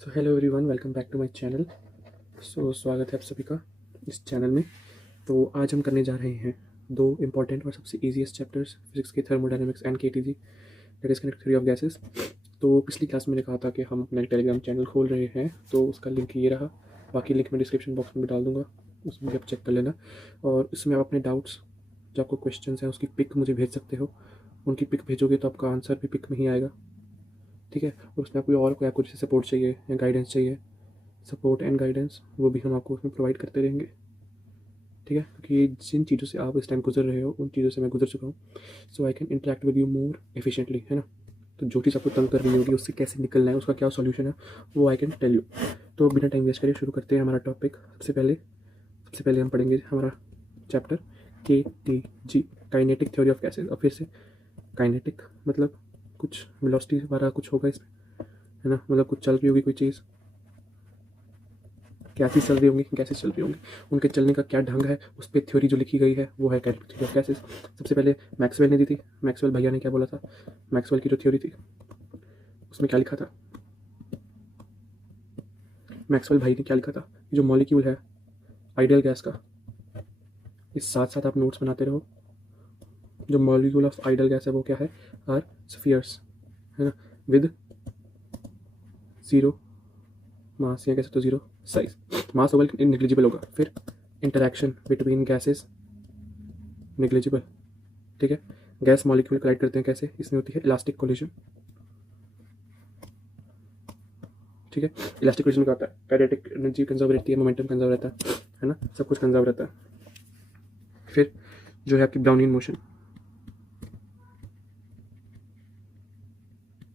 So hello everyone, welcome back to my channel. स्वागत है आप सभी का इस चैनल में। तो आज हम करने जा रहे हैं दो इम्पॉर्टेंट और सबसे ईजीएस्ट चैप्टर्स फिजिक्स के, thermodynamics and KTG, that is connect theory of gases. तो पिछली क्लास में मैंने कहा था कि हम अपना टेलीग्राम चैनल खोल रहे हैं, तो उसका लिंक ये रहा। बाकी लिंक मैं डिस्क्रिप्शन बॉक्स में भी डाल दूँगा, उसमें भी आप चेक कर लेना। और इसमें आप अपने डाउट्स, जो आपको क्वेश्चन हैं, उसकी पिक मुझे भेज सकते हो। उनकी पिक भेजोगे तो आपका आंसर भी पिक में ही आएगा, ठीक है। और उसमें कोई आपको जैसे सपोर्ट चाहिए या गाइडेंस चाहिए, सपोर्ट एंड गाइडेंस, वो भी हम आपको उसमें प्रोवाइड करते रहेंगे, ठीक है। क्योंकि जिन चीज़ों से आप इस टाइम गुजर रहे हो, उन चीज़ों से मैं गुजर चुका हूँ। So I can interact with you more efficiently, है ना। तो जो चीज़ आपको तंग कर रही होगी, उससे कैसे निकलना है, उसका क्या सॉल्यूशन है, वो आई कैन टेल यू। तो बिना टाइम वेस्ट करे शुरू करते हैं हमारा टॉपिक। सबसे पहले हम पढ़ेंगे हमारा chapter KTG, kinetic theory of gases. और फिर से काइनेटिक मतलब कुछ वेलोसिटी वाला कुछ होगा इसमें, है ना। मतलब कुछ चल रही होगी कोई चीज़, गैसेस चल रही होंगी, गैसेस चल रही होंगी, उनके चलने का क्या ढंग है, उस पर थ्योरी जो लिखी गई है वो है काइनेटिक थ्योरी ऑफ गैसेस। सबसे पहले मैक्सवेल ने दी थी। मैक्सवेल भैया ने क्या बोला था, मैक्सवेल की जो थ्योरी थी उसमें क्या लिखा था, मैक्सवेल भाई ने क्या लिखा था कि जो मॉलिक्यूल है आइडियल गैस का, इस साथ साथ आप नोट्स बनाते रहो। जो मॉलिक्यूल ऑफ आइडियल गैस है वो क्या है, आर स्फीयर्स, है ना, विद जीरो मास, या कैसे तो जीरो साइज। मास होगा लेकिन निग्लिजिबल होगा। फिर इंटरेक्शन बिटवीन गैसेस निग्लिजिबल, ठीक है। गैस मॉलिक्यूल कलाइड करते हैं कैसे, इसमें होती है इलास्टिक कोलिजन, ठीक है। इलास्टिक कोलिजन का होता है काइनेटिक एनर्जी कंजर्व रहती है, मोमेंटम कंजर्व रहता है ना, सब कुछ कंजर्व रहता है। फिर जो है आपकी ब्राउनियन मोशन,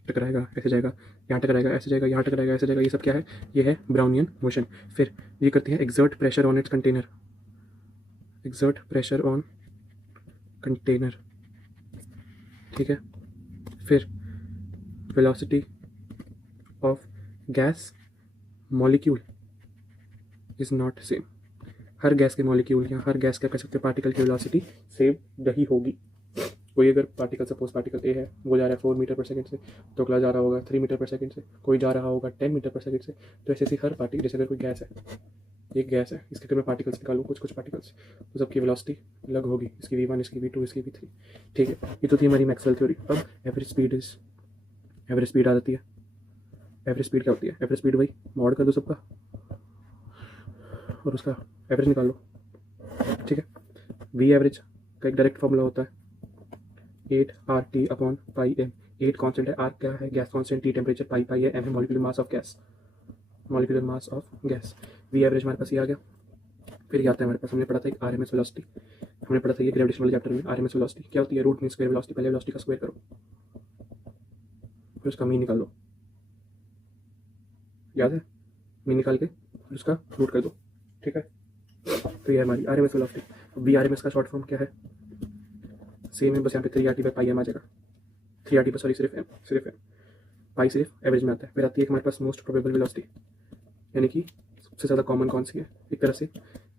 टकराएगा ऐसे जाएगा, यहाँ टकराएगा ऐसे जाएगा, यहाँ टकराएगा ऐसे जाएगा, ये सब क्या है, ये है ब्राउनियन मोशन। फिर ये करती है exert pressure on it's container, exert pressure on container, ठीक है। फिर velocity of gas molecule is not same. Her gas के मॉलिक्यूल या हर गैस का कह सकते हैं पार्टिकल की वेलोसिटी सेम नहीं होगी। कोई अगर पार्टिकल, सपोज पार्टिकल ए है, वो जा रहा है 4 मीटर पर सेकंड से, तो अगला जा रहा होगा 3 मीटर पर सेकंड से, कोई जा रहा होगा 10 मीटर पर सेकंड से। तो ऐसे ऐसे हर पार्टिकल, जैसे अगर कोई गैस है, एक गैस है, इसके अगर मैं पार्टिकल्स निकालूँ कुछ कुछ पार्टिकल्स, तो सबकी वेलोसिटी अलग होगी, इसकी V1, इसकी V2, इसकी V3, ठीक है। ये तो थी हमारी मैक्सवेल थ्योरी। अब एवरेज स्पीड आ जाती है। एवरेज स्पीड क्या होती है, एवरेज स्पीड वही मॉड कर दो सबका और उसका एवरेज निकाल लो, ठीक है। वी एवरेज का एक डायरेक्ट फॉर्मूला होता है 8RT/πm। 8 कॉन्स्टेंट है, आर क्या है, gas constant, T temperature, pi है, एम है molecular mass of gas, molecular mass of gas. V average हमारे पास ये आ गया। फिर ये आता है हमारे पास, हमने पढ़ा था एक RMS वेलोसिटी, हमने पढ़ा था ये ग्रेविटेशन वाले चैप्टर में। RMS वेलोसिटी क्या होती है, रूट मीन स्क्वायर वेलोसिटी। पहले वेलोसिटी का स्क्वायर करो, फिर उसका मीन निकाल लो, याद है, मीन निकाल के फिर उसका रूट कर दो, ठीक है। तो ये हमारी RMS वेलोसिटी। वी RMS का शॉर्ट फॉर्म क्या है, सेम है, बस यहाँ पे 3RT/πm आ जाएगा। 3RT पर सॉरी, सिर्फ एम, पाई सिर्फ एवरेज में आता है। फिर आती है हमारे पास मोस्ट प्रोबेबल वेलोसिटी, यानी कि सबसे ज़्यादा कॉमन कौन सी है, एक तरह से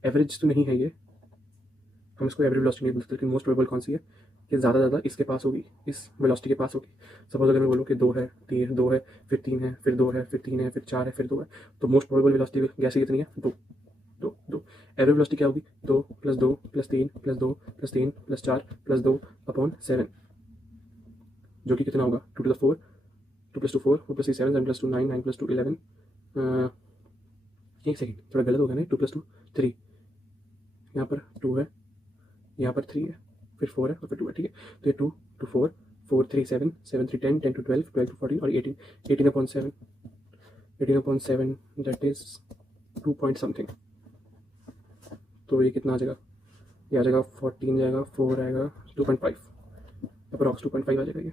एवरेज तो नहीं है ये, हम इसको एवरेज वेलोसिटी नहीं बोलते, लेकिन मोस्ट प्रोबेबल कौन सी है, कि ज़्यादा इसके पास होगी, इस वेलोसिटी के पास होगी। सपोज अगर मैं बोलूँ कि 2 है, 2 है, फिर 3 है, फिर 2 है, फिर 3 है, फिर 4 है, फिर 2 है, तो मोस्ट प्रोबेबल वेलोसिटी गैस की कितनी है, 2। एवरेज वेलोसिटी क्या होगी, 2 + 2 + 3 + 2 + 3 + 4 + 2/7, जो कि कितना होगा, 2 to the 4, 2 + 2 4, 4 + 3 7, 7 + 2 9, 9 + 2 11, एक सेकेंड थोड़ा गलत हो गया ना, 2 + 2 3, यहाँ पर 2 है, यहाँ पर 3 है, फिर 4 है और फिर 2 है, ठीक है। तो ये 2 to 4, 4 3 7, 7 3 10, 10 to 12, 12 to 14 और 18, 18/7, 18/7 दैट इज 2 पॉइंट समथिंग। तो ये कितना आ जाएगा, ये आ जाएगा 14 जाएगा, 4 आएगा, 2.5, अप्रॉक्स 2.5 आ जाएगा ये।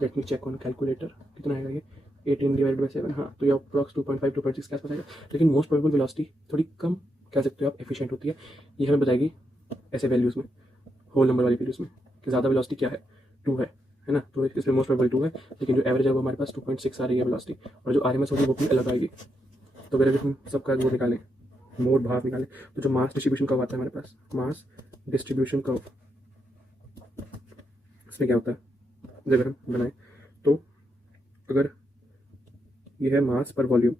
Let me check on calculator, कितना आएगा ये, 18/7, हाँ, तो ये अप्रॉक्स 2.5 2.6 के आसपास आएगा। लेकिन मोस्ट प्रोबेबल वेलोसिटी थोड़ी कम कह सकते हो आप, एफिशिएंट होती है। ये हमें बताएगी ऐसे वैल्यूज़ में, होल नंबर वाली वैल्यूज़ में, कि ज़्यादा वेलोसिटी क्या है, 2 है ना। तो इसमें मोस्ट प्रोबेबल 2 है, लेकिन जो एवरेज है वो हमारे पास 2.6 आ रही है वेलोसिटी, और जो RMS होगी वो भी अलग आएगी। तो अगर हम सबका वो निकालें, मोड भाग निकालें, तो जो मास डिस्ट्रीब्यूशन कर्व आता है हमारे पास, मास डिस्ट्रीब्यूशन कर्व, इसमें क्या होता है, अगर हम बनाएं तो अगर ये है मास पर वॉल्यूम,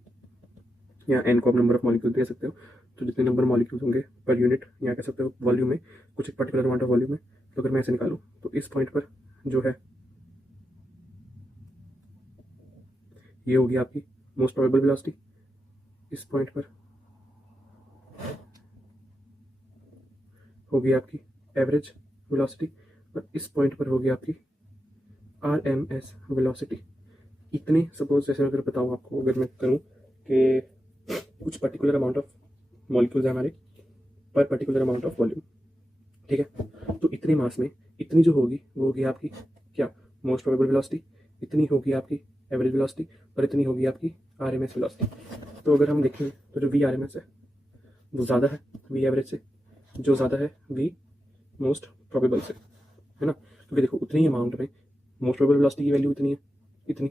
या एन को आप नंबर ऑफ मॉलिक्यूल दे सकते हो, तो जितने नंबर मॉलिक्यूल्स होंगे पर यूनिट, या कह सकते हो वॉल्यूम में, कुछ एक पर्टिकुलर अमाउंट ऑफ वॉल्यूम में। तो अगर मैं ऐसे निकालूँ तो इस पॉइंट पर जो है ये होगी आपकी मोस्ट प्रोबेबल वेलोसिटी, इस पॉइंट पर होगी आपकी एवरेज वेलोसिटी, और इस पॉइंट पर होगी आपकी RMS वेलोसिटी। इतने सपोज जैसे अगर बताऊँ आपको, अगर मैं करूँ कि कुछ पर्टिकुलर अमाउंट ऑफ मॉलिक्यूल्स है हमारे पर पर्टिकुलर अमाउंट ऑफ वॉल्यूम, ठीक है, तो इतनी मास में इतनी जो होगी वो होगी आपकी क्या, मोस्ट प्रोबेबल वेलोसिटी, इतनी होगी आपकी एवरेज वेलोसिटी, और इतनी होगी आपकी RMS वेलोसिटी। तो अगर हम देखें तो जो VRMS है वो ज़्यादा है V एवरेज से, जो ज़्यादा है V मोस्ट प्रोबेबल से, है ना, क्योंकि देखो उतनी ही अमाउंट में मोस्ट प्रोबेबल वेलोसिटी की वैल्यू इतनी है, इतनी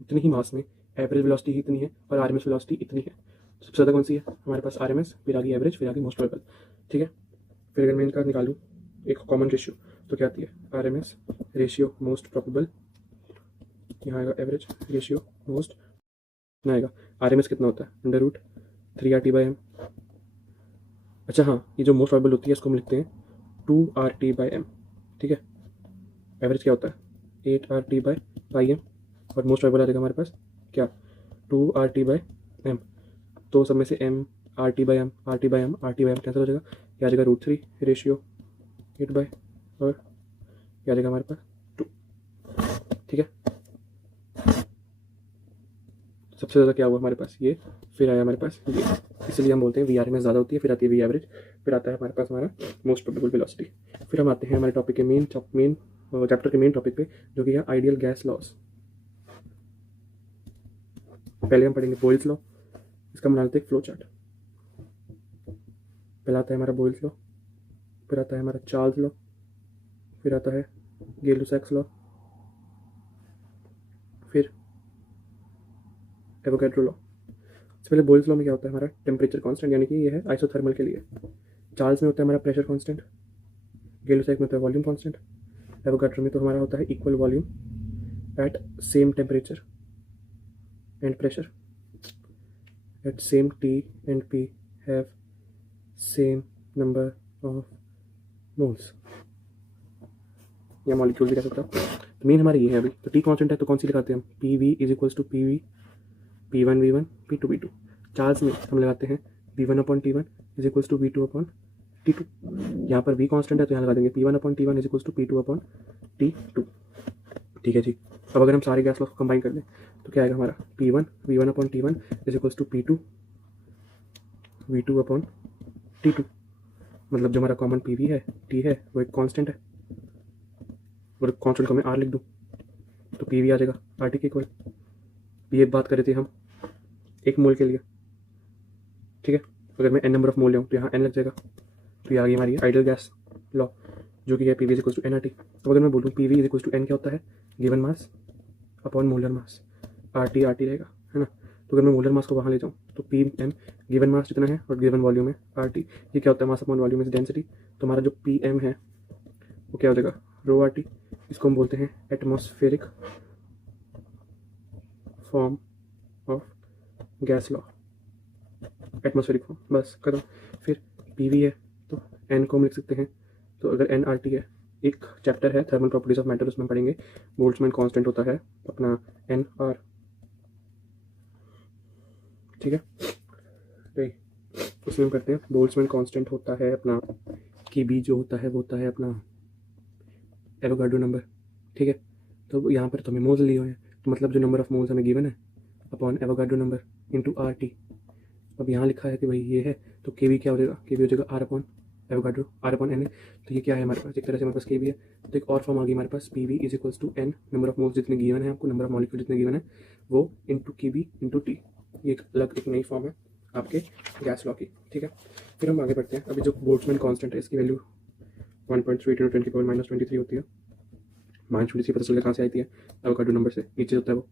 उतनी ही मास में एवरेज वेलोसिटी ही इतनी है, और RMS वेलोसिटी इतनी है। तो सबसे ज़्यादा कौन सी है हमारे पास, RMS, फिर आगे एवरेज, फिर आगे मोस्ट प्रोबेबल, ठीक है। फिर अगर मैं इनका निकालूँ एक कॉमन रेशियो तो क्या आती है, RMS रेशियो मोस्ट प्रोबेबल, यहाँ आएगा एवरेज रेशियो मोस्ट, ना आएगा RMS कितना होता है, √3RT/m। अच्छा हाँ, ये जो मोस्ट प्रोबेबल होती है इसको हम लिखते हैं 2RT/m, ठीक है। एवरेज क्या होता है 8RT/m, और मोस्ट प्रोबेबल आ जाएगा हमारे पास क्या 2RT/m। तो सब में से m RT/m RT/m RT/m cancel हो जाएगा, ये आ जाएगा √3 रेशियो 8/, और ये आ जाएगा हमारे पास 2, ठीक है। सबसे ज़्यादा क्या हुआ हमारे पास ये, फिर आया हमारे पास ये, इसलिए हम बोलते हैं VRMS ज़्यादा होती है, फिर आती है V एवरेज, फिर आता है हमारे पास हमारा मोस्ट प्रोबेबल वेलोसिटी। फिर हम आते हैं हमारे टॉपिक के मेन चैप्टर के मेन टॉपिक पे, जो कि है आइडियल गैस लॉस। पहले हम पढ़ेंगे बॉयल्स लॉ, इसका हम बनाते हैं फ्लो चार्ट। पहला आता है हमारा बॉयल्स लॉ, फिर आता है हमारा चार्ल्स लॉ, फिर आता है गै-लुसैक्स लॉ, फिर एवोगैड्रो लॉ। सबसे पहले बॉयल्स लॉ में क्या होता है हमारा टेम्परेचर कांस्टेंट, यानी कि ये है आइसोथर्मल के लिए। चार्ल्स में होता है हमारा प्रेशर कांस्टेंट, गै-लुसैक में होता है वॉल्यूम कांस्टेंट, एवोगैड्रो में तो हमारा होता है equal volume at same temperature and pressure at same T and P have same number of moles, या मॉलिक्यूल भी कह सकते हो। तो मेन हमारे ये है अभी, तो T कांस्टेंट है तो कौन सी लगाते हैं हम, PV is equals to PV P1 V1 P2 V2। Charles में हम लगाते हैं V1/T1 is equals to V2/T2। यहाँ पर V कांस्टेंट है तो यहाँ लगा देंगे P1/T1 is equals to P2/T2, ठीक है जी। अब अगर हम सारे गैस लॉस को कंबाइन कर दें तो क्या आएगा हमारा P1 V1/T1 is equals to P2 V2/T2। मतलब जो हमारा कॉमन PV है T है वो एक कांस्टेंट है, और कांस्टेंट को मैं R लिख दूँ तो PV आ जाएगा RT के इक्वल। ये बात कर रहे थे हम एक मोल के लिए, ठीक है। अगर मैं n नंबर ऑफ मोल ले तो यहाँ n लग जाएगा, तो ये आ गई हमारी आइडियल गैस लॉ, जो कि है PV is equal to nRT। तो अगर मैं बोलूँ PV is equal to n क्या होता है, given mass upon molar mass, RT रहेगा, है ना। तो अगर मैं मोलर मास को वहाँ ले जाऊँ तो PM गिवन मास जितना है और गिवन वॉल्यूम है RT, ये क्या होता है mass upon volume is density. तो हमारा जो PM है वो क्या हो जाएगा ρRT, इसको हम बोलते हैं atmospheric form of gas law, atmospheric form, बस खत्म। फिर PV है तो n को हम लिख सकते हैं, तो अगर nRT है, एक चैप्टर है थर्मल प्रॉपर्टीज ऑफ मैटर, उसमें पढ़ेंगे बोल्ट्जमैन कांस्टेंट होता है अपना nR, ठीक है। नहीं, उसमें हम करते हैं बोल्ट्जमैन कांस्टेंट होता है अपना कि B जो होता है वो होता है अपना एवोगाड्रो नंबर, ठीक है। तो यहाँ पर तो हमें मोल्स लिए हुए हैं, तो मतलब जो नंबर ऑफ मोल्स हमें गिवन है upon Avogadro number into RT। अब यहाँ लिखा है कि भाई ये है तो KB क्या हो जाएगा, KB हो जाएगा R upon Avogadro, R upon N है, तो ये क्या है हमारे पास, एक तरह से हमारे पास KB है। तो एक और फॉर्म आ गई हमारे पास PV is equals to N, number of moles जितने गिवन है आपको, नंबर ऑफ मॉलिक्यूल जितने गिवन है वो इंटू KB इंटू T। ये एक अलग एक नई फॉर्म है आपके गैस लॉ की, ठीक है। फिर हम आगे बढ़ते हैं। अभी जो बोल्ट्जमैन कांस्टेंट है इसकी वैल्यू 1.3 × 10⁻³ होती है। -23 पता चल गया कहाँ से आती है, एवोगाड्रो नंबर से। नीचे होता है वो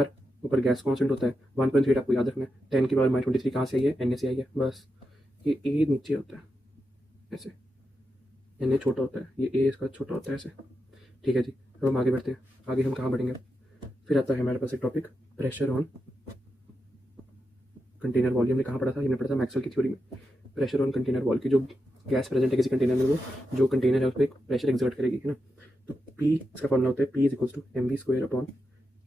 R, ऊपर गैस कांस्टेंट होता है 1.3, आपको याद रखना है। 10⁻³ कहाँ से आई है, Na से आई है, बस। ये A नीचे होता है ऐसे, Na छोटा होता है, ये A इसका छोटा होता है ऐसे, ठीक है जी। अब हम आगे बढ़ते हैं, आगे हम कहाँ बढ़ेंगे, फिर आता है हमारे पास एक topic pressure on container wall. हमने कहाँ पढ़ा था? हमने पढ़ा था मैक्सवेल की थ्योरी में। प्रेशर ऑन कंटेनर वॉल की जो गैस प्रेजेंट है किसी कंटेनर में, वो जो कंटेनर है उस पर एक प्रेशर एक्सर्ट करेगी, है ना। तो पी इसका फॉर्मूला होता है P is equals to mv² upon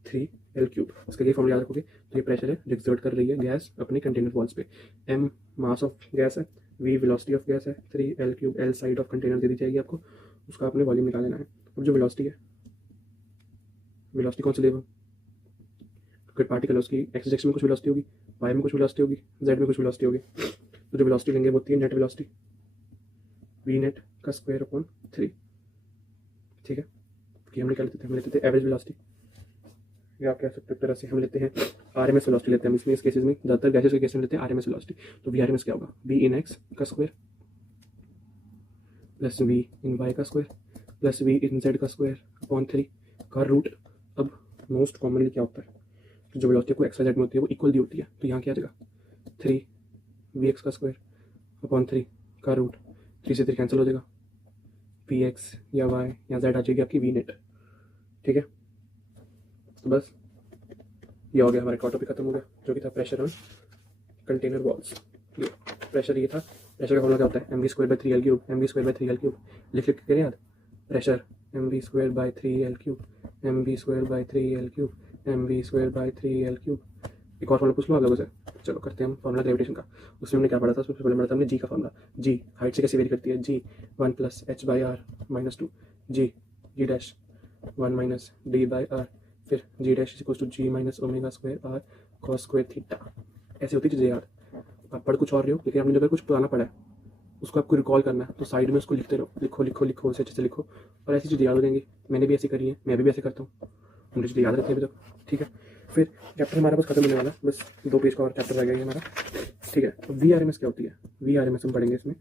3L3। इसका ये फॉर्मूला याद रखोगे। तो ये प्रेशर है जो एक्सर्ट कर रही है गैस अपने कंटेनर वॉल्स पे। m मास ऑफ गैस है, v वेलोसिटी ऑफ गैस है, 3L3 L side of container दे दी जाएगी आपको, उसका आपने वॉल्यूम निकाल लेना है। अब जो वेलोसिटी है, वेलोसिटी कौन सी लेगा? अगर पार्टिकल है उसकी एक्स एक्सिस में कुछ वेलोसिटी होगी, वाई में कुछ वेलोसिटी होगी, जेड में कुछ वेलोसिटी होगी। तो जो वेलोसिटी लेंगे वो होती है नेट वेलोसिटी, वी नेट का स्क्वायर अपॉन 3। ठीक है, कि हमने क्या लेते थे? हम लेते थे एवरेज वेलोसिटी, या आप कह सकते हो तरह से हम लेते हैं आरएमएस वेलोसिटी लेते हैं हम इसमें। इस केसेस में ज़्यादातर गैसेस के केस में लेते हैं आरएमएस वेलोसिटी। तो वी आरएमएस क्या होगा? वी इन एक्स का square plus v in y का square plus v in z का स्क्वायर अपॉन 3 का रूट। अब मोस्ट कॉमनली क्या होता है, तो जो वेलोसिटी को एक्स वाई जेड में होती है वो इक्वल दी होती है, तो यहाँ क्या आ जाएगा? 3 वी एक्स का स्क्वायर अपॉन 3 का रूट। 3 से 3 कैंसिल हो जाएगा, पी एक्स या वाई या जेड आ जाएगी आपकी वी नेट। ठीक है, तो बस ये हो गया, हमारा टॉपिक खत्म हो गया जो कि था प्रेशर ऑन कंटेनर वॉल्स। ये प्रेशर ये था। प्रेशर का फॉर्मूला क्या होता है? mv²/3L3। mv²/3L3 लिख लिख के करें याद। Pressure mv²/3L3, mv²/3L3, mv²/3L3। एक और फॉर्मूला पूछ लो आप लोगों से। चलो करते हैं हम फॉर्मूला ग्रेविटेशन का। उसमें हमने क्या पढ़ा था? सबसे पहले पढ़ा था हमने जी का फॉर्मूला। जी हाइट से कैसे वेरी करती है? जी 1 + h/r-2, जी जी डैश 1 - d/r, फिर g dash equal to g - ओमेगा² r cos² थीटा। ऐसे होती चीज़ें याद। आप पढ़ कुछ और रहे हो, लेकिन आपने जब कुछ पुराना पढ़ा है उसको आपको रिकॉल करना है, तो साइड में उसको लिखते रहो, लिखो लिखो लिखो, उसे अच्छे से लिखो और ऐसी चीज़ें याद हो जाएंगी। मैंने भी ऐसी करी है, मैं भी ऐसे करता हूँ, हमने चीज़ें याद रखी है अभी तक। ठीक है, फिर चैप्टर हमारा बस खत्म होने वाला है, बस 2 पेज का और चैप्टर रह गया है हमारा। ठीक है, अब वी आर एम एस क्या होती है? वी आर एम एस हम पढ़ेंगे इसमें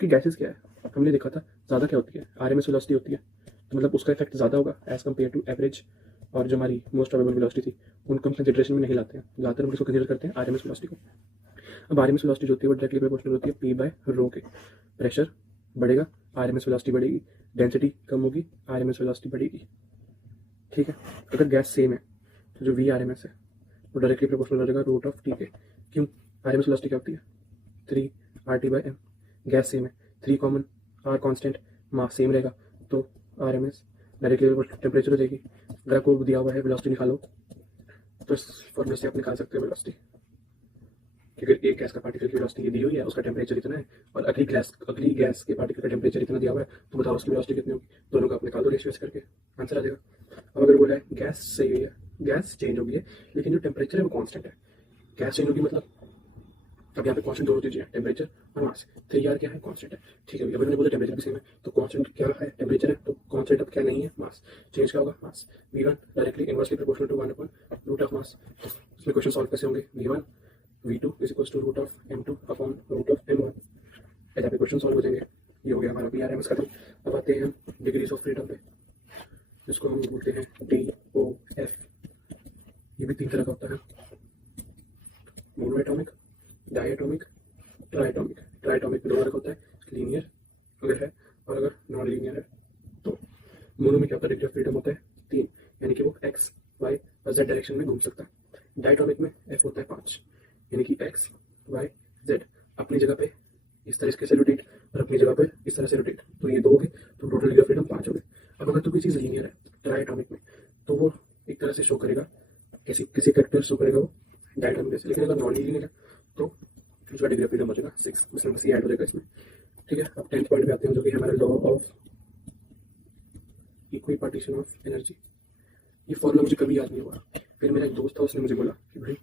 कि गैसेस क्या है। हमने देखा था ज़्यादा क्या होती है? आर एम एस वेलोसिटी होती है, तो मतलब उसका इफेक्ट ज़्यादा होगा एज कम्पेयर टू एवरेज, और जो हमारी मोस्ट प्रोबेबल वेलोसिटी थी उनको हम कंसिडरेशन में नहीं लाते हैं। ज़्यादातर हम किसको कंसिडर करते हैं? आर एम एस वेलोसिटी को। अब आर एम एस वेलोसिटी जो होती है वो डायरेक्टली प्रोपोर्शनल होती है p/ρ के। प्रेशर बढ़ेगा, आर एम एस वेलोसिटी बढ़ेगी, डेंसिटी कम होगी, आर एम एस वेलोसिटी बढ़ेगी। ठीक है, अगर गैस सेम है तो जो वी आर एम एस है वो डायरेक्टली प्रोपोर्शनल हो जाएगा √T के। क्यों? आर एम एस वेलोसिटी क्या होती है? 3RT/m। गैस सेम है, 3 common, R constant, mass same रहेगा, तो R M S directly temperature हो जाएगी। अगर आपको दिया हुआ है वेलोसिटी निकालो, तो इस फॉर्मूले से आप निकाल सकते हो वेलोसिटी। क्योंकि एक गैस का पार्टिकल की वेलोसिटी दी हुई है, उसका टेम्परेचर इतना है, और अगली गैस के पार्टिकल का टेम्परेचर इतना दिया हुआ है, तो बताओ उसकी वेलोसिटी कितनी होगी? दोनों का आप निकाल दो रेशियो करके, आंसर आ जाएगा। अब अगर बोला है गैस सही हुई है, गैस चेंज हो गई है, लेकिन जो टेम्परेचर है वो कॉन्स्टेंट है। गैस चेंज होगी मतलब अब यहाँ पे कॉन्स्टेंट दोनों चीजें हैं, टेम्परेचर और मास। 3R क्या है? कॉन्स्टेंट है। ठीक है, अभी मैंने बोला टेम्परेचर भी सेम है, तो कॉन्स्टेंट क्या है? टेम्परेचर है, तो कॉन्स्टेंट अब क्या नहीं है? मास। चेंज क्या होगा? Mass. V1 directly inversely proportional to 1/√ऑफ मास। तो इसमें क्वेश्चन सॉल्व कैसे होंगे? V1 V2 is equal to √m2 upon √m1। ऐसे पे क्वेश्चन सॉल्व हो जाएंगे। ये हो गया हमारा PRMS खत्म। अब आते हैं हम डिग्रीज ऑफ फ्रीडम पे, जिसको हम बोलते हैं DOF। ये भी 3 तरह का होता है, मोनोएटॉमिक, डायटोमिक, ट्राइटोमिक। ट्राइटोमिक में 2 तरह का होता है, लीनियर अगर है और अगर नॉन लीनियर है। तो मोनो में क्या होता है? डिग्री ऑफ फ्रीडम होता है 3, यानी कि वो x, y और z डायरेक्शन में घूम सकता है। डायटोमिक में f होता है 5, यानी कि x, y, z अपनी जगह पे इस तरह से रोटेट और अपनी जगह पे इस तरह से रोटेट, तो ये 2 हो गए, तो टोटल डिग्री ऑफ फ्रीडम 5 हो गए। अब अगर तो कोई चीज़ लीनियर है ट्राइटोमिक में, तो वो एक तरह से शो करेगा, किसी फैक्टर शो करेगा वो डायटोमिक से। लेकिन अगर नॉन लीनियर है तो उसका डिग्री ऑफ फ्रीडम हो जाएगा 6, इसमें बस ये ऐड हो जाएगा इसमें। ठीक है, अब 10th पॉइंट पे आते हैं, जो कि हमारा law of equi partition of energy. ये फॉर्मूला मुझे कभी याद नहीं हुआ, फिर मेरा एक दोस्त था, उसने मुझे बोला कि भाई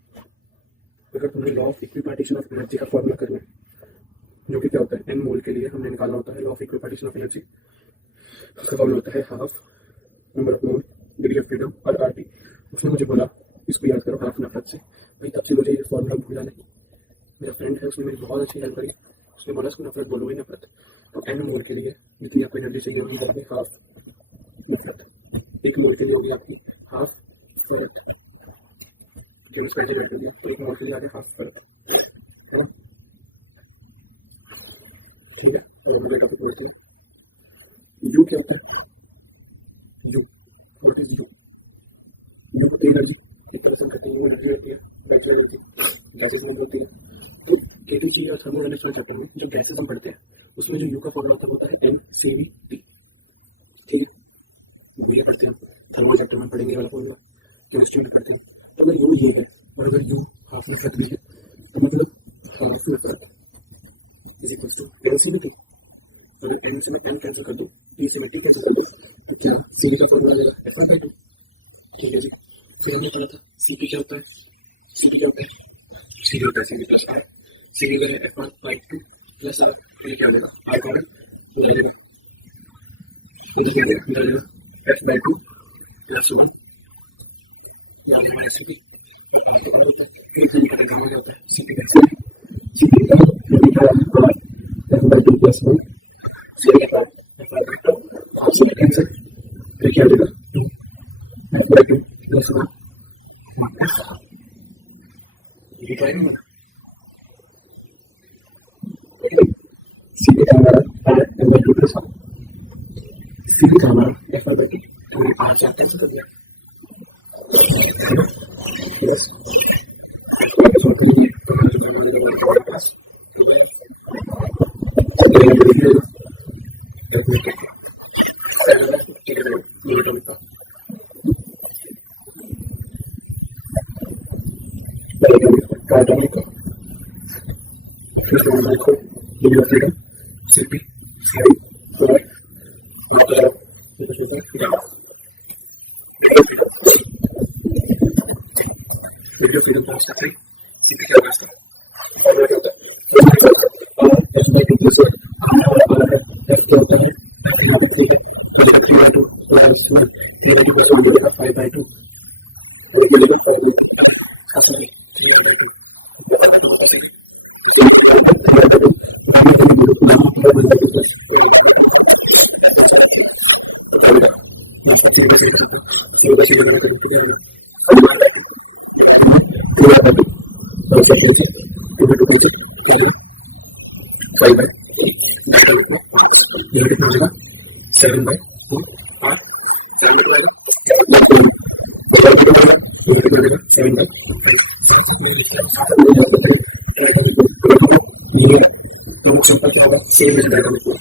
अगर तुम्हें law of equi partition of energy का फॉर्मूला करना है, जो कि क्या होता है? n मोल के लिए हमने निकालना होता है law of equi partition of energy. उसका फॉर्मूला होता है half number of mole, degree of freedom और RT। उसने मुझे बोला इसको याद करो हाफ नफरत से। भाई तब से मुझे ये फॉर्मूला भूला नहीं। मेरा फ्रेंड है, उसने मेरी बहुत अच्छी हेल्प करी। उसने बोला इसको नफरत बोलो ही नफरत। तो n मोल के लिए जितनी आपको एनर्जी चाहिए होगी होगी हाफ नफरत, 1 मोल के लिए होगी आपकी हाफ फरत। हमने इसको ऐसे डिवाइड कर दिया, तो 1 मोल के लिए आ गया हाफ फरत, है ना? ठीक है, अब हम अगले टॉपिक बढ़ते हैं। यू क्या होता है? You, what is you? You 3 energy एक तरह से हम कहते हैं, वो एनर्जी रहती है, बैटरी एनर्जी गैसेस में भी होती है। तो केटीजी और थर्मोडायनेमिक्स वाले चैप्टर में जो गैसेस हम पढ़ते हैं उसमें जो यू का फॉर्मूला होता है NCVT, ठीक है, वो ये पढ़ते हैं। थर्मल चैप्टर में पढ़ेंगे वाला फॉर्मूला, केमिस्ट्री में पढ़ते हैं। तो अगर यू ये है और अगर यू हाफ नफरत भी है तो मतलब हाफ नफरत इज इक्वल टू NCVT। अगर n से मैं n कैंसिल कर दूं, t से मैं t कैंसिल कर दूं, तो क्या cv का फॉर्मूला आ जाएगा FR/2, ठीक है जी। फिर हमने पढ़ा था cp क्या होता है, cp क्या होता है, cv होता है cv प्लस r, cv अगर है FR/2 प्लस r, तो ये क्या हो जाएगा, r कॉमन उधर आ जाएगा, उधर क्या जाएगा, उधर आ जाएगा F/2 प्लस 1, ये आ जाएगा cp, और r तो r होता है। फिर इसमें पता गामा क्या होता है, cp का cp का F/2 प्लस 1 फिर क्या आ जाएगा 2 F/2 प्लस 1, ये तो आएगा सीपी का हमारा F/2 प्लस 1, सीपी का हमारा FR/2, तो ये R से कैंसिल कर दिया प्लस सॉल्व करेंगे तो हमारा जो करना होगा वो प्लस 2/f कैलकुलेट करके 7 न्यूटन का कार्बनिक फिर हम देखो degree of freedom CP CI और मतलब ये कुछ होता है डिग्री ऑफ फ्रीडम पास करते हैं सीपी क्या होता है और क्या होता है F/2 प्लस 1 F क्या होता है F यहाँ पे 3 है तो ये 3/2 प्लस 1 3 प्लस 1 देगा 5/2 और ये देगा 5/2 सॉरी 3/2 सिंपल क्या होगा सेम इज बेटर बिफोर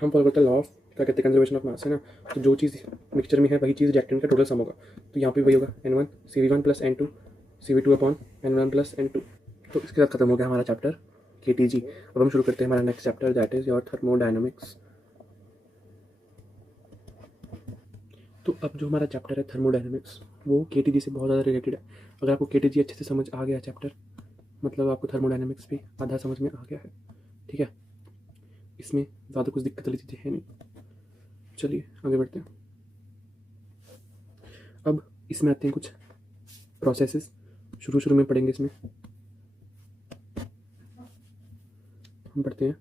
हम फॉलो करते हैं लॉ ऑफ क्या कहते हैं कंजर्वेशन ऑफ मास, है ना। तो जो चीज़ मिक्सचर में है वही चीज़ रिएक्टेंट का टोटल सम होगा। तो यहाँ पे वही होगा N1 CV1 plus N2 CV2 upon N1 plus N2। तो इसके साथ खत्म हो गया हमारा चैप्टर KTG। अब हम शुरू करते हैं हमारा next chapter, that is your thermodynamics. तो अब जो हमारा चैप्टर है थर्मोडायनामिक्स वो KTG से बहुत ज़्यादा रिलेटेड है। अगर आपको KTG अच्छे से समझ आ गया चैप्टर, मतलब आपको थर्मोडायनामिक्स भी आधा समझ में आ गया है, ठीक है। इसमें ज़्यादा कुछ दिक्कत वाली चीज़ें हैं नहीं। चलिए आगे बढ़ते हैं। अब इसमें आते हैं कुछ प्रोसेसेस, शुरू में पढ़ेंगे इसमें। हम पढ़ते हैं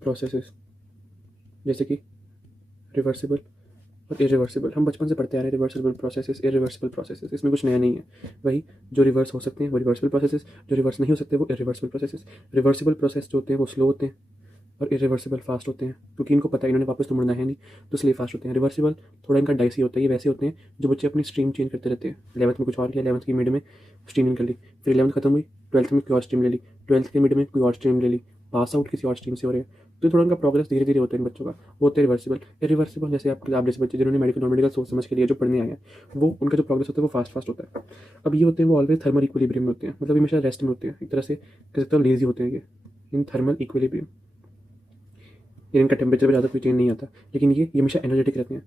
प्रोसेसेस, जैसे कि रिवर्सिबल और इरिवर्सिबल। हम बचपन से पढ़ते आ रहे हैं रिवर्सिबल प्रोसेसेस, इरिवर्सिबल प्रोसेसेस, इसमें कुछ नया नहीं है। वही जो रिवर्स हो सकते हैं वो रिवर्सिबल प्रोसेसेस, जो रिवर्स नहीं हो सकते वो इरिवर्सिबल प्रोसेसेस। रिवर्सिबल प्रोसेस जो होते हैं वो स्लो होते हैं और इरिवर्सिबल फास्ट होते हैं, क्योंकि इनको पता है इन्होंने वापस तो मुड़ना है नहीं, तो इसलिए फास्ट होते हैं। रिवर्सिबल थोड़ा इनका डाइसी होता है, ये वैसे होते हैं जो बच्चे अपनी स्ट्रीम चेंज करते रहते हैं। 11th में कुछ और किया, 11th की मिड में स्ट्रीम कर ली, फिर 11th खत्म हुई, 12th में कोई और स्ट्रीम ले ली, 12th के मिड में कोई और स्ट्रीम ले ली, पास आउट किसी और स्ट्रीम से हो रहे हैं। तो थोड़ा उनका प्रोग्रेस धीरे धीरे होता है इन बच्चों का, वो होते हैं रिवर्सिबल। इरिवर्सिबल जैसे आप जैसे बच्चे जिन्होंने मेडिकल नॉन मेडिकल सोच समझ के लिए जो पढ़ने आए हैं, वो उनका जो प्रोग्रेस होता है वो फास्ट फास्ट होता है। अब ये होते हैं वो ऑलवेज थर्मल इक्विलिब्रियम में होते हैं, मतलब हमेशा रेस्ट में होते हैं, एक तरह से कह सकते हो लेजी होते हैं ये, इन थर्मल इक्विलिब्रियम। इनका टेम्परेचर पर ज़्यादा कोई चेंज नहीं आता, लेकिन ये हमेशा एनर्जेटिक रहते हैं।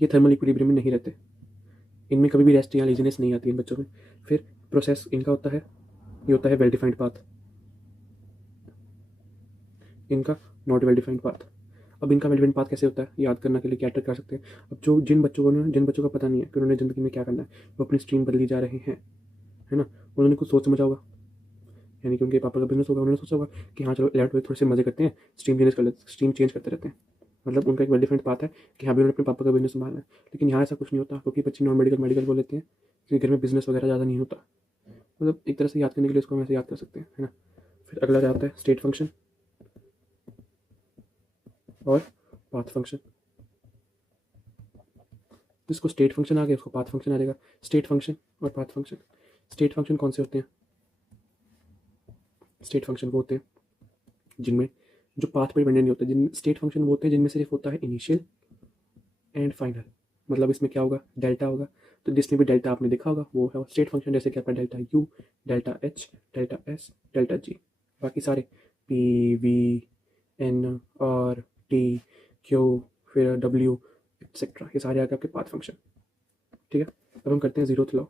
ये थर्मल इक्विलिब्रियम में नहीं रहते, इनमें कभी भी रेस्ट या लेजीनेस नहीं आती इन बच्चों में। फिर प्रोसेस इनका होता है, ये होता है वेल डिफाइंड पाथ, इनका नॉट वेल डिफाइंड पाथ। अब इनका वेल डिफाइंड पाथ कैसे होता है याद करने के लिए क्या ट्रिक कर सकते हैं। अब जो जिन बच्चों का पता नहीं है कि उन्होंने ज़िंदगी में क्या करना है, वो अपनी स्ट्रीम बदली जा रहे हैं, है ना, उन्होंने कुछ सोच समझा होगा, यानी कि उनके पापा का बिजनेस होगा, उन्होंने सोचा होगा कि हाँ चलो 11th में थोड़े से मजे करते हैं, स्ट्रीम चेंज करते रहते हैं। मतलब उनका एक वेल डिफाइंड पाथ है कि हाँ भी उन्होंने अपने पापा का बिजनेस संभालना है। लेकिन यहाँ ऐसा कुछ नहीं होता, क्योंकि बच्चे नॉन मेडिकल मेडिकल बोल लेते हैं, क्योंकि घर में बिजनेस वगैरह ज़्यादा नहीं होता। मतलब एक तरह से याद करने के लिए इसको हम ऐसे याद कर सकते हैं, है ना। फिर अगला आता है स्टेट फंक्शन और पाथ फंक्शन। जिसको स्टेट फंक्शन आ गया उसको पाथ फंक्शन आ जाएगा। स्टेट फंक्शन और पाथ फंक्शन। स्टेट फंक्शन कौन से होते हैं? स्टेट फंक्शन वो होते हैं जिनमें जो पाथ पर डिपेंडेंट नहीं होते, जिन स्टेट फंक्शन वो होते हैं जिनमें सिर्फ होता है इनिशियल एंड फाइनल। मतलब इसमें क्या होगा, डेल्टा होगा, तो जिसमें भी डेल्टा आपने देखा होगा वो है स्टेट फंक्शन। जैसे कि आपका delta U, delta H, delta S, delta G. बाकी सारे P, V, N, R, T, Q, फिर डब्ल्यू एक्सेट्रा, ये सारे आगे आपके पाथ फंक्शन। ठीक है, अब हम करते हैं जीरोथ लॉ।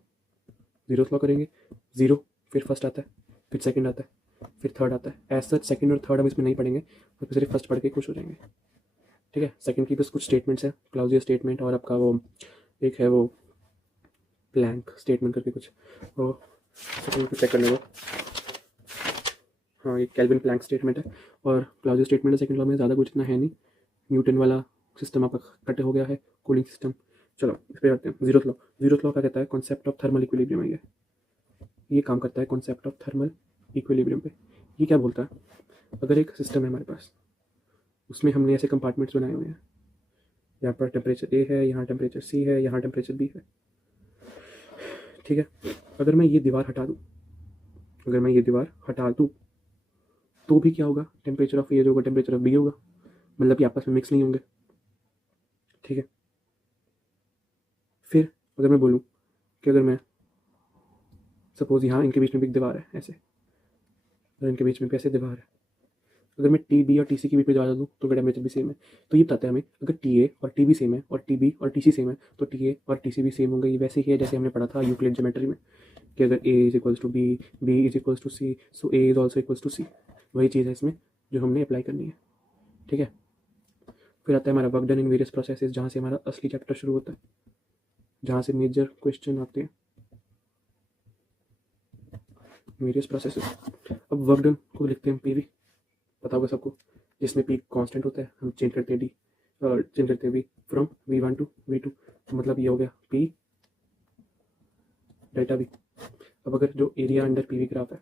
जीरोथ लॉ करेंगे, जीरो फिर फर्स्ट आता है, फिर सेकंड आता है, फिर थर्ड आता है। एज सच सेकंड और थर्ड हम इसमें नहीं पढ़ेंगे, तो सिर्फ फर्स्ट पढ़ के खुश हो जाएंगे। ठीक है, सेकंड की बस कुछ स्टेटमेंट्स हैं, क्लाउजियस स्टेटमेंट और आपका वो एक है वो प्लैंक स्टेटमेंट करके कुछ, वो सेकंड को चेक करने को। हाँ, ये कैल्विन प्लैंक स्टेटमेंट है और क्लाउजियस स्टेटमेंट है सेकंड लॉ में। ज़्यादा कुछ इतना है नहीं, न्यूटन वाला सिस्टम आपका कट हो गया है, कूलिंग सिस्टम। चलो इस पर आते हैं। Zeroth law. जीरोथ लॉ क्या कहता है? कॉन्सेप्ट ऑफ थर्मल इक्विलिब्रियम है ये काम करता है कॉन्सेप्ट ऑफ थर्मल इक्विलिब्रियम पे। ये क्या बोलता है, अगर एक सिस्टम है हमारे पास, उसमें हमने ऐसे कंपार्टमेंट्स बनाए हुए हैं, यहाँ पर टेम्परेचर ए है, यहाँ टेम्परेचर सी है, यहाँ टेम्परेचर बी है। ठीक है, अगर मैं ये दीवार हटा दूँ, अगर मैं ये दीवार हटा दूँ तो भी क्या होगा, टेम्परेचर ऑफ ए जो होगा टेम्परेचर ऑफ बी होगा, मतलब कि आपस में मिक्स नहीं होंगे। ठीक है, फिर अगर मैं बोलूँ कि अगर मैं सपोज यहाँ इनके बीच में भी एक दीवार है ऐसे, और इनके बीच में भी ऐसे दीवार है, अगर मैं टी बी और टी सी की बीच में दीवार दूँ तो उनका टेम्परेचर भी सेम है। तो ये बताता है हमें अगर टी ए और टी बी सेम है और टी बी और टी सी सेम है तो टी ए और टी सी भी सेम होंगे। ये वैसे ही है जैसे हमने पढ़ा था यूक्लिड ज्योमेट्री में कि अगर A is equals to B, B is equals to C, so A is also equals to C. वही चीज़ है इसमें जो हमने अप्लाई करनी है। ठीक है, फिर आता है हमारा work done in various processes, जहाँ से हमारा असली चैप्टर शुरू होता है, जहाँ से मेजर क्वेश्चन आते हैं, वेरियस प्रोसेसेस। अब वर्क डन को लिखते हैं पी वी, पता होगा सबको, जिसमें पी कांस्टेंट होता है, हम चेंज करते हैं डी और चेंज करते हैं we from V1 to V2, तो मतलब ये हो गया पी डेल्टा वी। अब अगर जो area under P V graph है,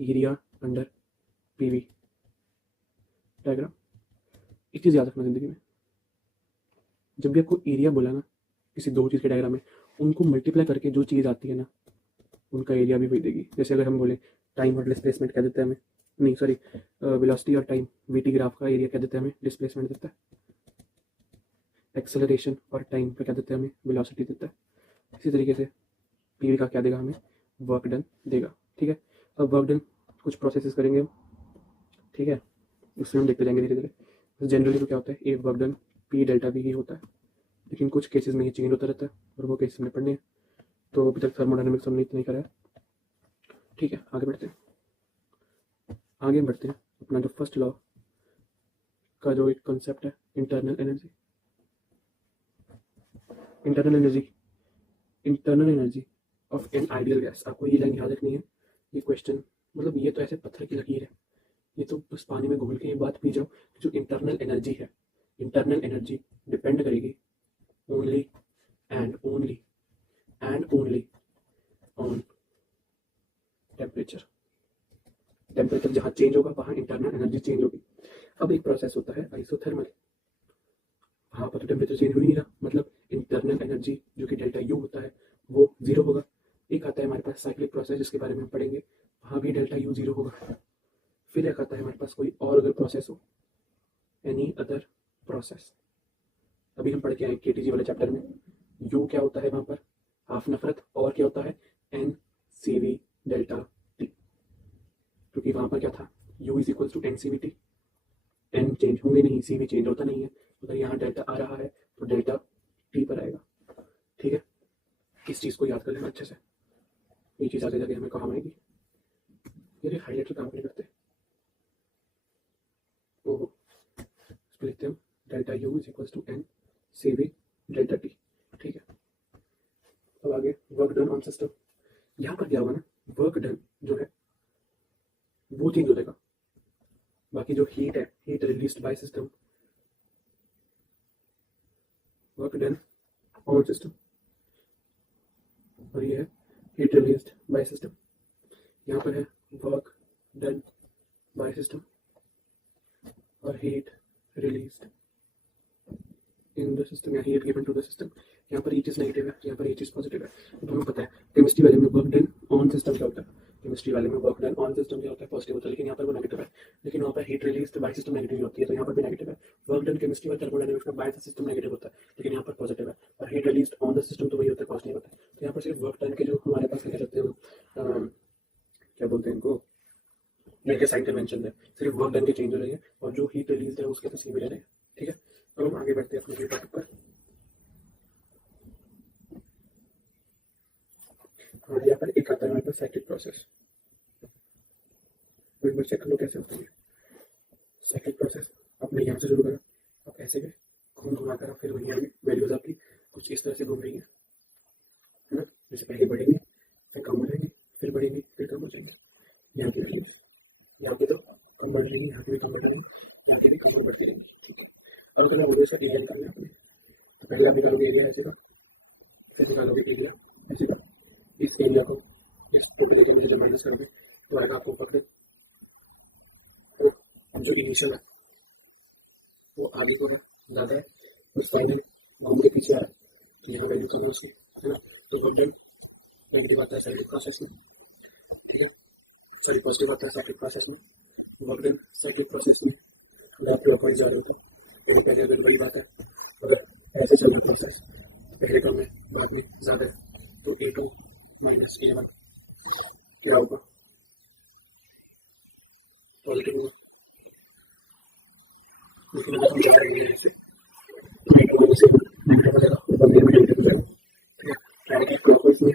area under P V diagram, एक चीज़ याद रखना जिंदगी में, जब भी आपको एरिया बोला ना किसी दो चीज़ के डायग्राम में, उनको मल्टीप्लाई करके जो चीज़ आती है ना उनका एरिया भी वही देगी। जैसे अगर हम बोले टाइम और डिस्प्लेसमेंट क्या देता है हमें, नहीं सॉरी, वेलोसिटी और टाइम वी टी ग्राफ का एरिया क्या देता है हमें, डिस्प्लेसमेंट देता है। एक्सेलरेशन और टाइम का क्या देता है हमें, वेलोसिटी देता है। इसी तरीके से पी का क्या देगा हमें, वर्क डन देगा। ठीक है, अब वर्क डन कुछ प्रोसेसेस करेंगे हम। ठीक है, उसमें हम देखते जाएंगे धीरे धीरे। जनरली तो क्या होता है, ए work done P delta V ही होता है, लेकिन कुछ केसेस में ये चेंज होता रहता है और वो केसेस हमने पढ़ने हैं। तो अभी तक थर्मोडायनेमिक्स हमने इतना ही करा है। ठीक है, आगे बढ़ते हैं। आगे बढ़ते हैं अपना जो फर्स्ट लॉ का जो एक कॉन्सेप्ट है, internal energy. Internal energy, internal energy of an ideal gas. आपको ये लाइन याद रखनी है, ये क्वेश्चन मतलब ये तो ऐसे पत्थर की लकीर है, ये तो बस पानी में घोल के ये बात पी जाओ। जो इंटरनल एनर्जी है, इंटरनल एनर्जी डिपेंड करेगी only and only on temperature. Temperature जहाँ चेंज होगा वहाँ इंटरनल एनर्जी चेंज होगी। अब एक प्रोसेस होता है आइसोथर्मल, वहाँ पर तो टेम्परेचर चेंज हो ही नहीं रहा, मतलब इंटरनल एनर्जी जो कि डेल्टा यू होता है वो जीरो होगा। एक आता है हमारे पास साइक्लिक प्रोसेस जिसके बारे में हम पढ़ेंगे, वहाँ भी डेल्टा यू जीरो होगा। फिर एक आता है हमारे पास कोई और अगर प्रोसेस हो, एनी अदर प्रोसेस, अभी हम पढ़ के आए केटीजी वाले चैप्टर में, यू क्या होता है वहाँ पर हाफ नफरत, और क्या होता है N C V delta T, क्योंकि वहाँ पर क्या था U is equal to N C V T, N change होंगे नहीं, सी वी चेंज होता नहीं है, अगर यहाँ डेल्टा आ रहा है तो डेल्टा टी पर आएगा। ठीक है, इस चीज़ को याद कर लेना अच्छे से, ये चीज़ आगे जाके हमें काम आएगी। ये हाईलाइटर काम नहीं करते, ओहो इसको लिखते हैं delta U is equal to N C V delta T. ठीक है, अब आगे वर्क डन ऑन सिस्टम, यहाँ पर क्या होगा ना, वर्क डन जो है वो चेंज हो जाएगा, बाकी जो हीट है, heat released by system, work done on system, और ये है हीट रिलीज्ड बाय सिस्टम। यहाँ पर है वर्क डन बाय सिस्टम और heat released in the system या heat given to the system. यहाँ पर ये चीज़ नेगेटिव है, यहाँ पर ये चीज़ पॉजिटिव है। तो हमें पता है केमिस्ट्री वाले में वर्क डन ऑन सिस्टम क्या होता है, केमिस्ट्री वाले में वर्क डन ऑन सिस्टम क्या होता है पॉजिटिव होता है, लेकिन यहाँ पर वो नेगेटिव है। लेकिन वहाँ पर heat released by system negative होती है, तो यहाँ पर भी नेगेटिव है। वर्क डन केमिस्ट्री वाले थर्मोडायनामिक्स में बाय द सिस्टम नेगेटिव होता है, लेकिन यहाँ पर पॉजिटिव है। और heat released on the system तो वही होता है, पॉजिटिव होता है। तो यहाँ पर सिर्फ वर्क डन के जो हमारे पास क्या कहते हैं, क्या बोलते हैं इनको, ये साइन कन्वेंशन है, सिर्फ वर्क डन के चेंज हो रही है, और जो हीट रिलीज्ड है उसके तो सेम ही रह रहे हैं। ठीक है, अब हम आगे बढ़ते हैं अपने अगले टॉपिक पर। और यहाँ पर एक आता है हमारे पास साइक्लिक प्रोसेस, तो एक बार चेक कर लो कैसे होती है साइक्लिक प्रोसेस। आपने यहाँ से शुरू करा, आप ऐसे गए, घुमा कर फिर वहीं आगे वैल्यूज आपकी कुछ इस तरह से घूम रही है ना, जैसे पहले बढ़ेंगे फिर कम हो जाएंगे, फिर बढ़ेंगे फिर कम हो जाएंगे। यहाँ की वैल्यूज, यहाँ की तो कम बढ़ रही है, यहाँ की भी कम बढ़ रही है, यहाँ की भी कम और बढ़ती रहेंगी। ठीक है, अब अगर मैं बोलूँ इसका एरिया निकालना है आपने, तो पहले आप निकालोगे एरिया ऐसे का, फिर निकालोगे एरिया ऐसे का, इस एरिया को इस टोटल एरिया में से जब माइनस करोगे तो आएगा आपको पकड़े, जो इनिशियल है वो आगे को है ज़्यादा है, और फाइनल घूम के पीछे आ रहा है, तो यहाँ वैल्यू कम है उसकी, है ना। तो वर्क डन नेगेटिव आता है साइक्लिक प्रोसेस में, ठीक है, सॉरी पॉजिटिव आता है साइक्लिक प्रोसेस में। वर्क डन साइक्लिक प्रोसेस में अगर आप क्लॉकवाइज जा रहे हो तो पहले अगर वही बात है, अगर ऐसे चल रहा प्रोसेस तो पहले कम है बाद में ज़्यादा है, तो A2 माइनस A1 क्या होगा, पॉजिटिव होगा। लेकिन अगर हम जा रहे हैं ऐसे A2 माइनस A1 नेगेटिव हो जाएगा, और बंदे में नेगेटिव हो जाएगा। ठीक है, यानी कि क्लॉकवाइज में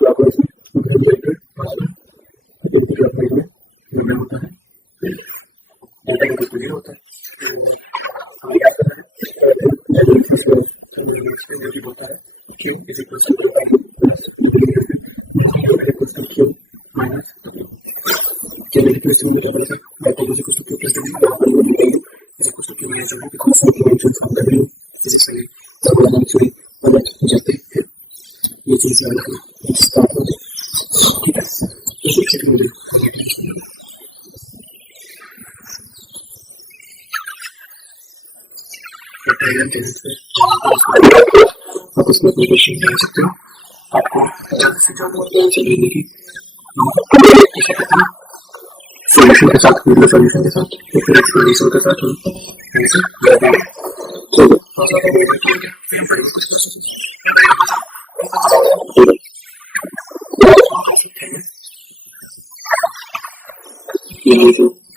क्लॉकवाइज में अगर हम जाएंगे एंटी क्लॉकवाइज में क्या होता है, डेल्टा नेगेटिव जीरो होता है। हमें क्या करना है, थर्मोडायनामिक्स होता है Q is equal to plus Q minus negative में क्या बनेगा, delta is equal to Q plus W, यहाँ पर वो W is equal to Q minus W because of dimensions of W physics में थर्मोडायनामिक्स में अलग हो जाते हैं। ये चीज याद रखना, स्टार्ट हो जाए। ठीक है, तो शिक्षक मुझे आप उसमें कोई क्वेश्चन डाल सकते हो, आपको ज़्यादा से ज़्यादा आंसर देने की सॉल्यूशन के साथ, वीडियो सॉल्यूशन के साथ या फिर एक्सप्लेनेशन के साथ हम आंसर दे देंगे। चलो फिर हम पढ़ेंगे कुछ question.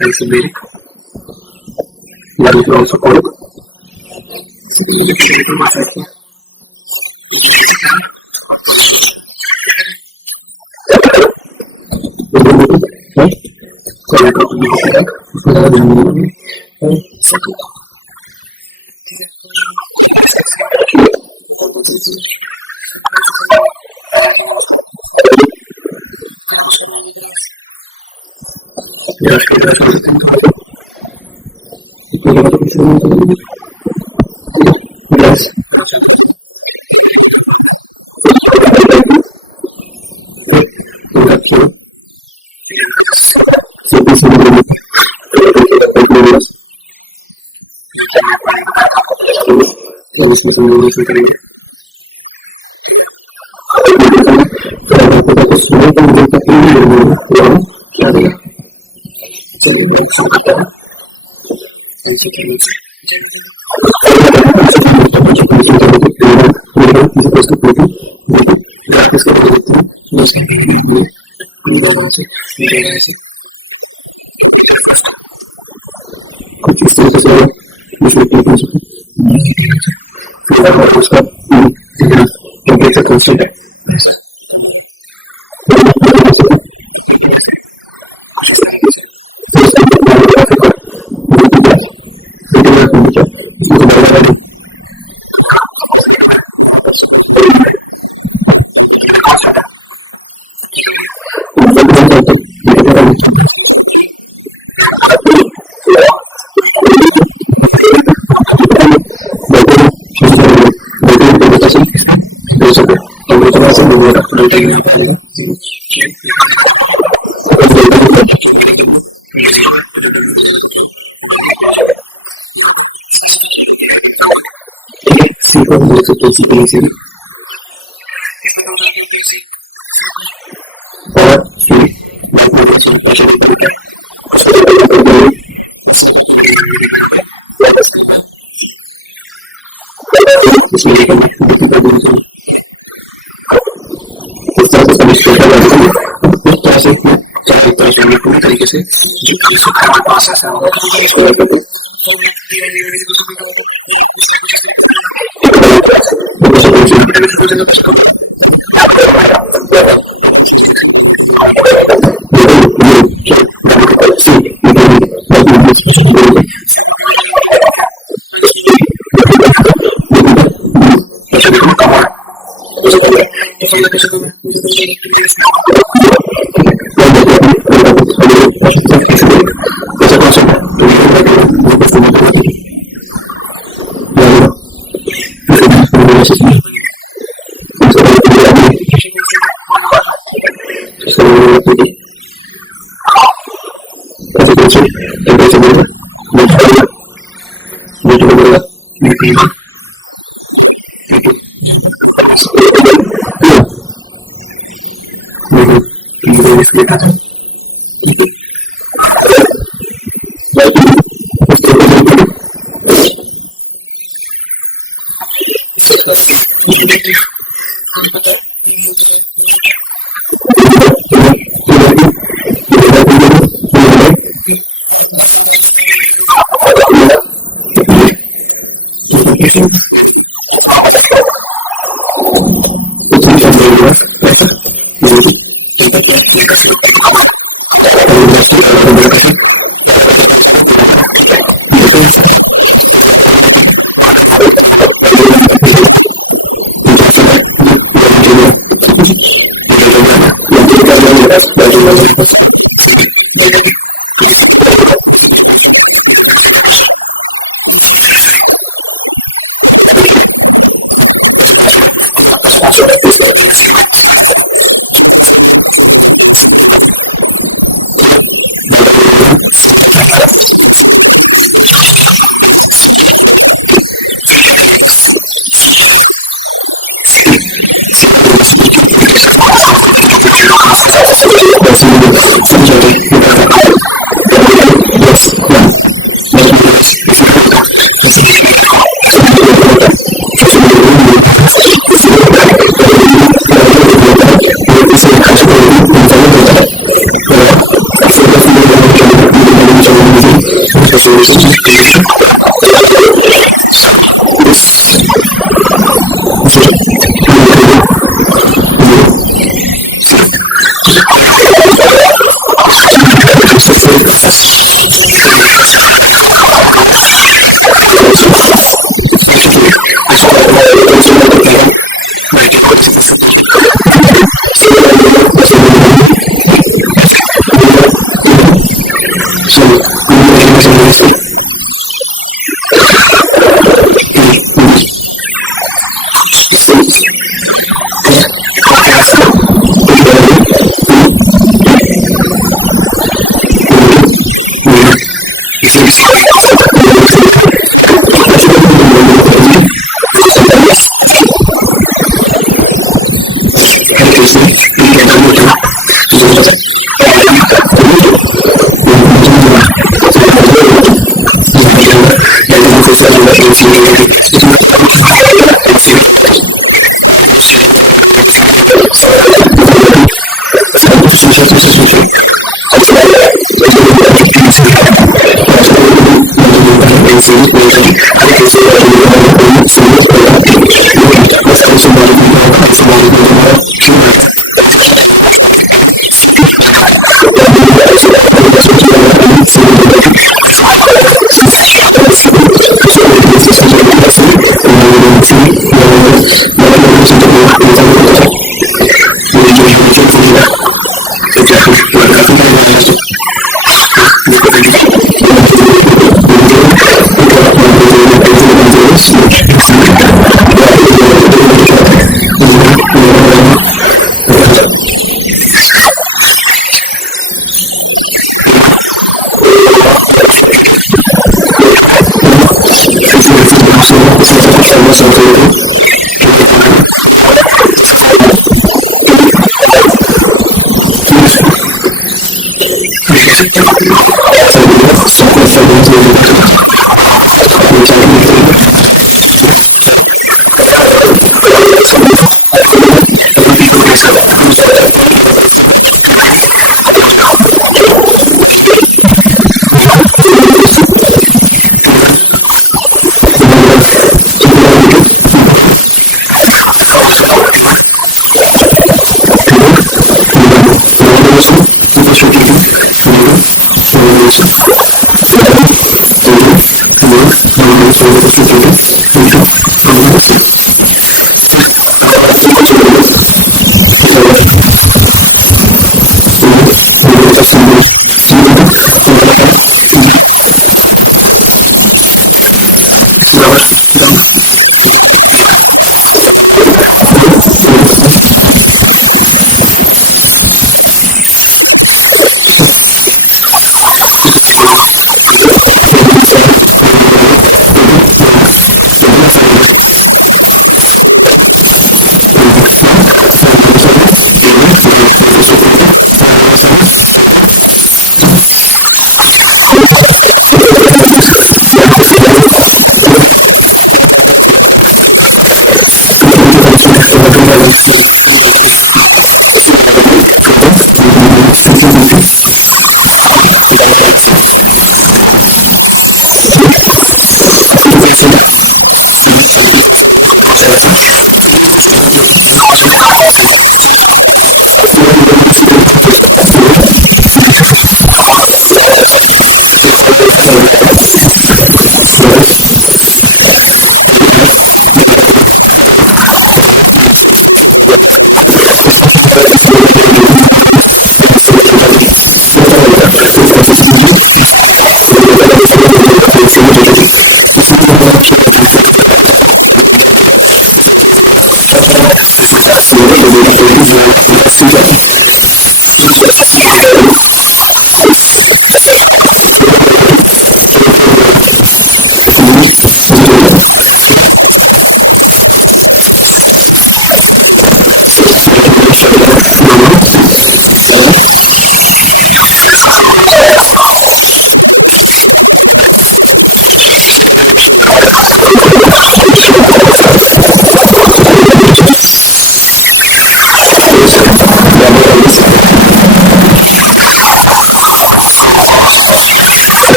Isobaric, that is also called उसमें संबोधन करेंगे। सुनो तो मुझे तक क्या देगा। चलिए मैं शुरू करता हूँ। कुछ इस तरीके से उसका टेम्परेचर कांस्टेंट है। तरीके से